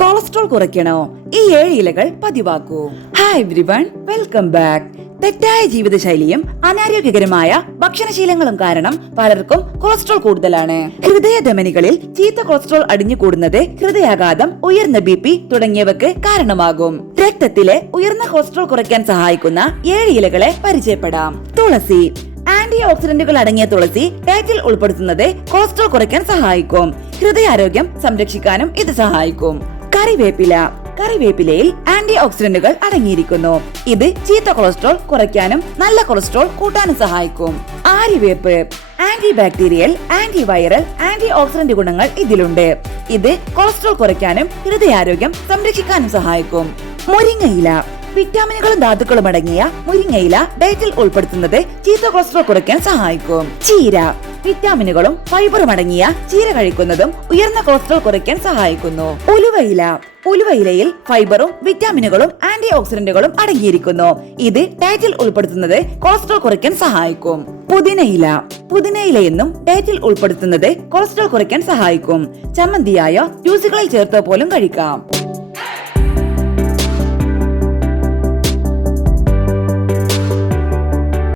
Cholesterol കുറയ്ക്കണോ? ഈ 7 ഇലകൾ പതിവാക്കൂ. Hi everyone, welcome back. തെറ്റായ ജീവിതശൈലിയും അനാരോഗ്യകരമായ ഭക്ഷണശീലങ്ങളും കാരണം പലർക്കും കൊളസ്ട്രോൾ കൂടുതലാണ്. ഹൃദയധമനികളിൽ ചീത്ത കൊളസ്ട്രോൾ അടിഞ്ഞുകൂടുന്നത് ഹൃദയാഘാതം, ഉയർന്ന BP തുടങ്ങിയവക്ക് കാരണമാകും. രക്തത്തിലെ ഉയർന്ന കൊളസ്ട്രോൾ കുറയ്ക്കാൻ സഹായിക്കുന്ന 7 ഇലകളെ പരിചയപ്പെടാം. തുളസി. ആന്റി ഓക്സിഡന്റുകൾ അടങ്ങിയ തുളസി ഡയറ്റിൽ ഉൾപ്പെടുത്തുന്നത് കൊളസ്ട്രോൾ കുറയ്ക്കാൻ സഹായിക്കും. ഹൃദയാരോഗ്യം സംരക്ഷിക്കാനും ഇത് സഹായിക്കും. കറിവേപ്പില. കറിവേപ്പിലയിൽ ആന്റി ഓക്സിഡന്റുകൾ അടങ്ങിയിരിക്കുന്നു. ഇത് ചീത്ത കൊളസ്ട്രോൾ കുറയ്ക്കാനും നല്ല കൊളസ്ട്രോൾ കൂട്ടാനും സഹായിക്കും. ആര്യവേപ്പ്. Antibacterial, antiviral, antioxidant ഗുണങ്ങൾ ഇതിലുണ്ട്. ഇത് കൊളസ്ട്രോൾ കുറയ്ക്കാനും ഹൃദയാരോഗ്യം സംരക്ഷിക്കാനും സഹായിക്കും. മുരിങ്ങയില. വിറ്റാമിനുകളും ധാതുക്കളും അടങ്ങിയ മുരിങ്ങയില ഡയറ്റിൽ ഉൾപ്പെടുത്തുന്നത് ചീത്ത കൊളസ്ട്രോൾ കുറയ്ക്കാൻ സഹായിക്കും. ചീര. വിറ്റാമിനുകളും ഫൈബറും അടങ്ങിയ ചീര കഴിക്കുന്നതും ഉയർന്ന കൊളസ്ട്രോൾ കുറയ്ക്കാൻ സഹായിക്കുന്നു. ഉലുവയില. ഉലുവയിലയിൽ ഫൈബറും വിറ്റാമിനുകളും ആന്റി ഓക്സിഡന്റുകളും അടങ്ങിയിരിക്കുന്നു. ഇത് ഡയറ്റിൽ ഉൾപ്പെടുത്തുന്നത് കൊളസ്ട്രോൾ കുറയ്ക്കാൻ സഹായിക്കും. പുതിനയില. പുതിനയിലയെന്നും ഡയറ്റിൽ ഉൾപ്പെടുത്തുന്നത് കൊളസ്ട്രോൾ കുറയ്ക്കാൻ സഹായിക്കും. ചമ്മന്തിയായോ ജ്യൂസുകളിൽ ചേർത്തോ പോലും കഴിക്കാം.